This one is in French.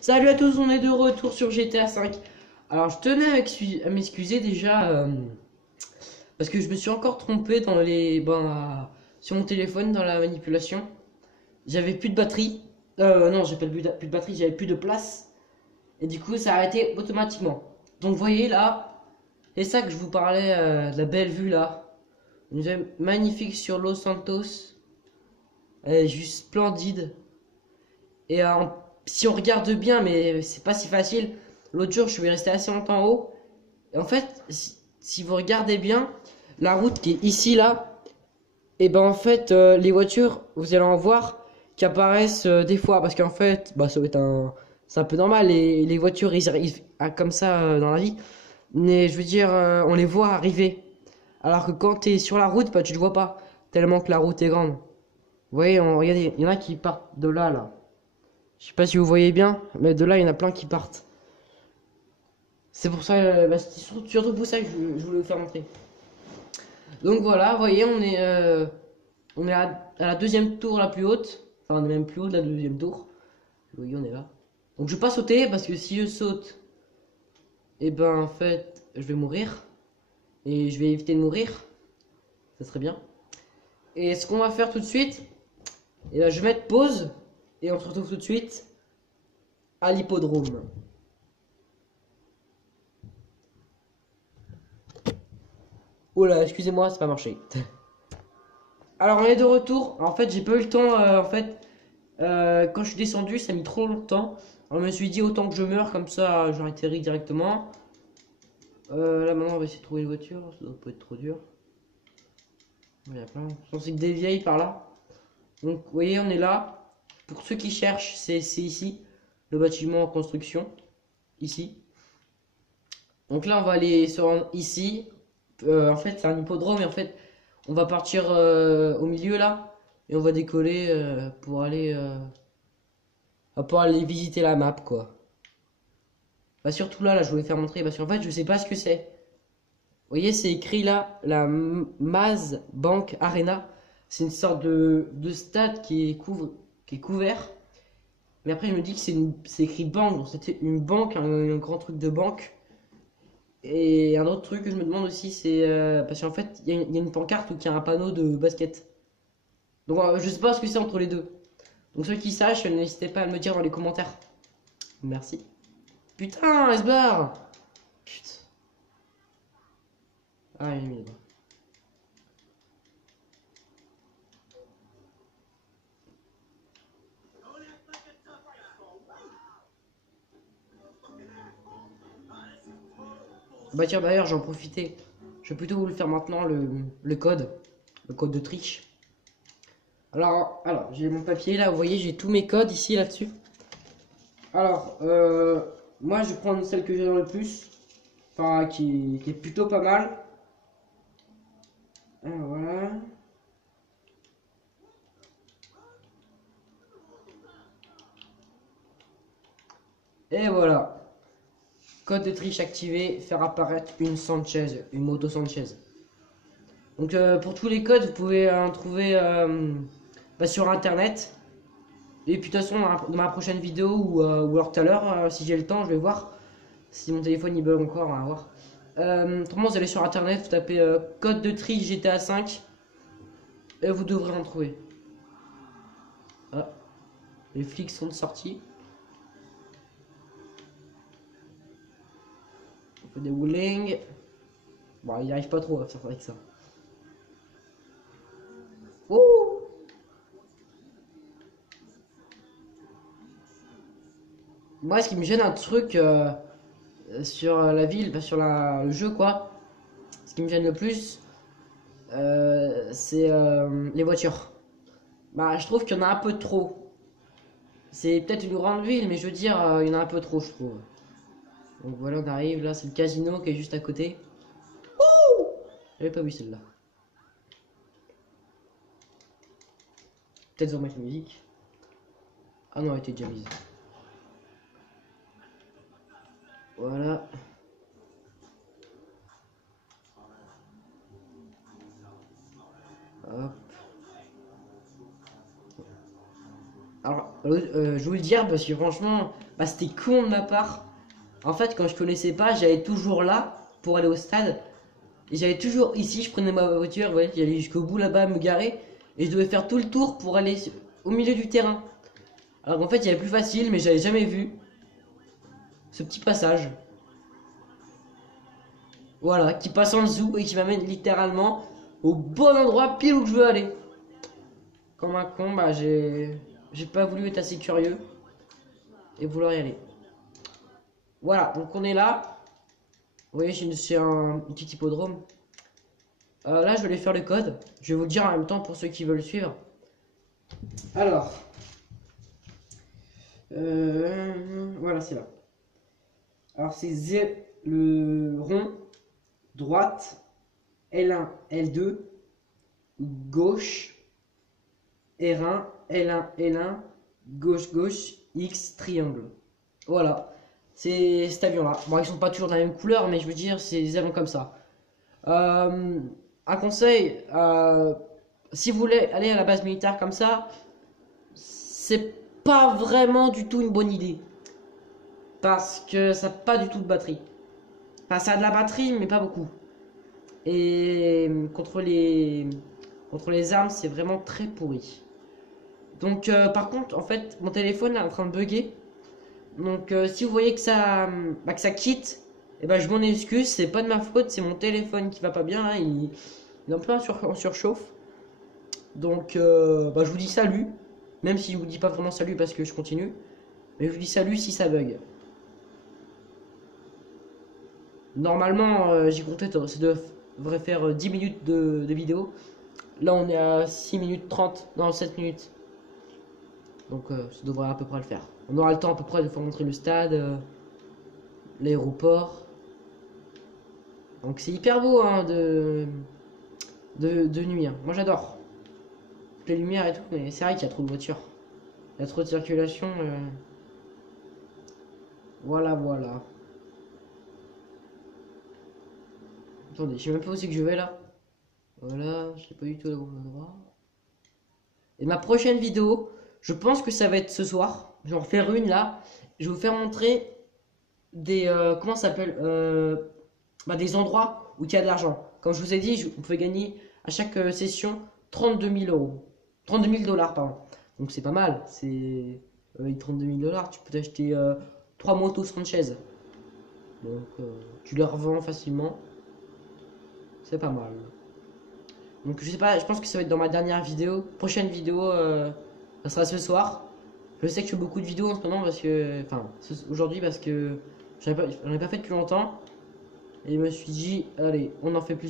Salut à tous, on est de retour sur GTA 5. Alors je tenais à m'excuser déjà parce que je me suis encore trompé dans sur mon téléphone dans la manipulation. J'avais plus de batterie. Non, j'ai pas plus de batterie, j'avais plus de place. Et du coup, ça a arrêté automatiquement. Donc vous voyez là, c'est ça que je vous parlais de la belle vue là. Une vue magnifique sur Los Santos. Elle est juste splendide. Et si on regarde bien, mais c'est pas si facile. L'autre jour, je suis resté assez longtemps en haut. Et en fait, si vous regardez bien, la route qui est ici, là, et ben en fait, les voitures, vous allez en voir qui apparaissent des fois. Parce qu'en fait, bah, ça va être c'est un peu normal. Les voitures, ils arrivent comme ça dans la vie. Mais je veux dire, on les voit arriver. Alors que quand tu es sur la route, bah, tu ne le vois pas. Tellement que la route est grande. Vous voyez, regardez, il y en a qui partent de là, là. Je sais pas si vous voyez bien, mais de là, il y en a plein qui partent. C'est pour ça, c'est surtout pour ça que je voulais vous faire montrer. Donc voilà, vous voyez, on est à la deuxième tour la plus haute. Enfin, on est même plus haut de la deuxième tour. Vous voyez, on est là. Donc je vais pas sauter, parce que si je saute, et ben en fait, je vais mourir. Et je vais éviter de mourir. Ça serait bien. Et ce qu'on va faire tout de suite, et là, je vais mettre pause, et on se retrouve tout de suite à l'hippodrome. Oh là, excusez-moi, c'est pas marché. Alors on est de retour. En fait, j'ai pas eu le temps. Quand je suis descendu, ça a mis trop longtemps. Alors je me suis dit autant que je meurs comme ça, j'aurais atterri directement. Là maintenant, on va essayer de trouver une voiture. Ça doit pas être trop dur. Il y a plein. Je pense que c'est que des vieilles par là. Donc vous voyez, on est là. Pour ceux qui cherchent, c'est ici le bâtiment en construction. Ici. Donc là, on va aller se rendre ici. En fait, c'est un hippodrome et en fait, on va partir au milieu là et on va décoller pour aller visiter la map quoi. Bah surtout là, je voulais faire montrer parce qu'en fait, je sais pas ce que c'est. Vous voyez, c'est écrit là, la Maz Bank Arena. C'est une sorte de stade qui est couvert. Mais après, je me dis que c'est écrit banque, donc c'était une banque, un grand truc de banque. Et un autre truc que je me demande aussi, c'est parce qu'en fait, il y a une pancarte où il y a un panneau de basket. Donc je sais pas ce que c'est entre les deux. Donc ceux qui sachent, n'hésitez pas à me dire dans les commentaires. Merci. Putain, elle se barre. Putain. Ah, il est mis là-bas. Bah tiens, d'ailleurs, j'en profitais. Je vais plutôt vous le faire maintenant, le code. Le code de triche. Alors j'ai mon papier là, vous voyez, j'ai tous mes codes ici, là-dessus. Alors, moi, je vais prendre celle que j'ai dans le plus. Enfin, qui est plutôt pas mal. Alors, voilà. Et voilà. Code de triche activé, faire apparaître une Sanchez, une moto Sanchez. Donc pour tous les codes, vous pouvez en trouver sur internet. Et puis de toute façon, dans ma prochaine vidéo ou alors tout à l'heure, si j'ai le temps, je vais voir. Si mon téléphone il bug encore, on va voir. Autrement, vous allez sur internet, vous tapez code de triche GTA 5 et vous devrez en trouver. Ah, les flics sont sortis. On fait des wheelings. Bon, il n'y arrive pas trop à faire avec ça. Oh! Moi, ce qui me gêne un truc sur la ville, sur le jeu, quoi. Ce qui me gêne le plus, c'est les voitures. Bah, je trouve qu'il y en a un peu trop. C'est peut-être une grande ville, mais je veux dire, il y en a un peu trop, je trouve. Donc voilà, on arrive, là, c'est le casino qui est juste à côté. Ouh! J'avais pas vu celle-là. Peut-être remettre la musique. Ah non, elle était déjà mise. Voilà. Hop. Alors, je vais vous le dire parce que franchement, Bah, c'était con de ma part. En fait, quand je connaissais pas, j'allais toujours là pour aller au stade. Et j'allais toujours ici, je prenais ma voiture, ouais, j'allais jusqu'au bout là-bas me garer. Et je devais faire tout le tour pour aller au milieu du terrain. Alors qu'en fait, il y avait plus facile, mais j'avais jamais vu ce petit passage. Voilà, qui passe en dessous et qui m'amène littéralement au bon endroit, pile où je veux aller. Comme un con, bah j'ai pas voulu être assez curieux et vouloir y aller. Voilà, donc on est là. Vous voyez, c'est un petit hippodrome. Là, je vais aller faire le code. Je vais vous le dire en même temps pour ceux qui veulent suivre. Alors, voilà, c'est là. Alors, c'est le rond, droite, L1, L2, gauche, R1, L1, L1, gauche, gauche, X, triangle. Voilà, c'est cet avion-là. Bon, ils sont pas toujours de la même couleur, mais je veux dire, c'est des avions comme ça. Un conseil, si vous voulez aller à la base militaire comme ça, c'est pas vraiment du tout une bonne idée. Parce que ça n'a pas du tout de batterie. Enfin, ça a de la batterie, mais pas beaucoup. Et contre les armes, c'est vraiment très pourri. Donc, par contre, en fait, mon téléphone est en train de bugger. Donc, si vous voyez que ça quitte, et ben, je m'en excuse, c'est pas de ma faute, c'est mon téléphone qui va pas bien, hein, il est un peu en surchauffe. Donc, bah, je vous dis salut, même si je vous dis pas vraiment salut parce que je continue, mais je vous dis salut si ça bug. Normalement, j'ai compté, ça devrait faire 10 minutes de vidéo. Là, on est à 6 minutes 30, non, 7 minutes. Donc, ça devrait à peu près le faire. On aura le temps à peu près de faire montrer le stade, l'aéroport. Donc, c'est hyper beau hein, de nuit. Hein. Moi, j'adore. Les lumières et tout, mais c'est vrai qu'il y a trop de voitures. Il y a trop de circulation. Voilà, voilà. Attendez, je sais même pas où c'est que je vais là. Voilà, je sais pas du tout au bon endroit. Et ma prochaine vidéo, je pense que ça va être ce soir. Je vais en faire une là. Je vais vous faire montrer des comment ça s'appelle bah, des endroits où il y a de l'argent. Comme je vous ai dit, vous pouvez gagner à chaque session 32 000 euros. 32 000 dollars, pardon. Donc c'est pas mal. C'est avec 32 000 dollars, tu peux t'acheter 3 motos Sanchez. Donc tu les revends facilement. C'est pas mal. Donc je sais pas, je pense que ça va être dans ma dernière vidéo. Prochaine vidéo, ça sera ce soir. Je sais que je fais beaucoup de vidéos en ce moment parce que, enfin, aujourd'hui parce que j'en ai pas fait depuis longtemps. Et je me suis dit, allez, on en fait plus.